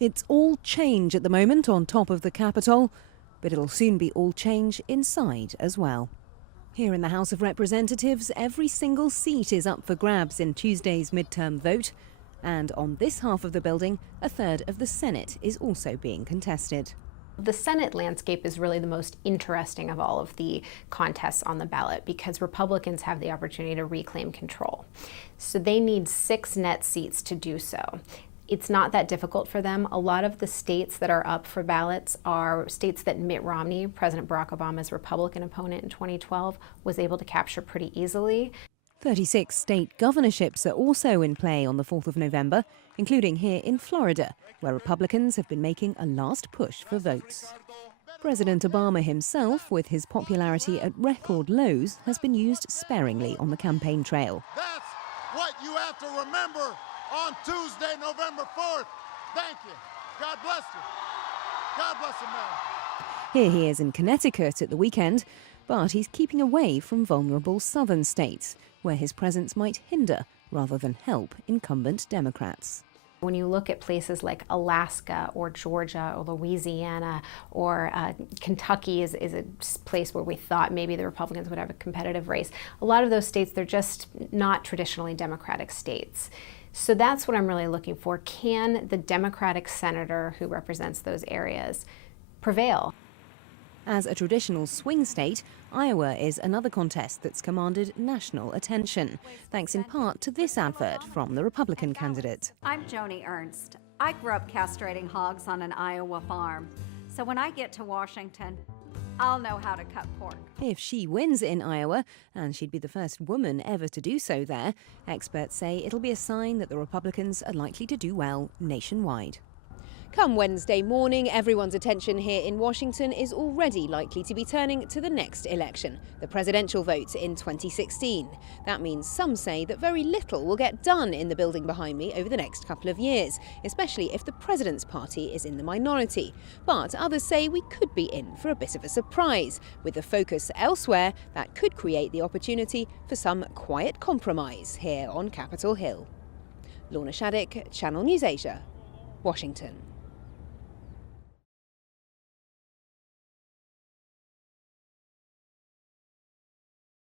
It's all change at the moment on top of the Capitol, but it'll soon be all change inside as well. Here in the House of Representatives, every single seat is up for grabs in Tuesday's midterm vote. And on this half of the building, a third of the Senate is also being contested. The Senate landscape is really the most interesting of all of the contests on the ballot because Republicans have the opportunity to reclaim control. So they need 6 net seats to do so. It's not that difficult for them. A lot of the states that are up for ballots are states that Mitt Romney, President Barack Obama's Republican opponent in 2012, was able to capture pretty easily. 36 state governorships are also in play on the 4th of November, including here in Florida, where Republicans have been making a last push for votes. President Obama himself, with his popularity at record lows, has been used sparingly on the campaign trail. That's what you have to remember on Tuesday, November 4th. Thank you. God bless you. God bless America. Here he is in Connecticut at the weekend, but he's keeping away from vulnerable southern states, where his presence might hinder rather than help incumbent Democrats. When you look at places like Alaska or Georgia or Louisiana or Kentucky is a place where we thought maybe the Republicans would have a competitive race. A lot of those states, they're just not traditionally Democratic states. So that's what I'm really looking for. Can the Democratic senator who represents those areas prevail? As a traditional swing state, Iowa is another contest that's commanded national attention, thanks in part to this advert from the Republican candidate. I'm Joni Ernst. I grew up castrating hogs on an Iowa farm. So when I get to Washington, I'll know how to cut pork. If she wins in Iowa, and she'd be the first woman ever to do so there, experts say it'll be a sign that the Republicans are likely to do well nationwide. Come Wednesday morning, everyone's attention here in Washington is already likely to be turning to the next election, the presidential vote in 2016. That means some say that very little will get done in the building behind me over the next couple of years, especially if the president's party is in the minority. But others say we could be in for a bit of a surprise, with the focus elsewhere that could create the opportunity for some quiet compromise here on Capitol Hill. Lorna Shaddick, Channel News Asia, Washington.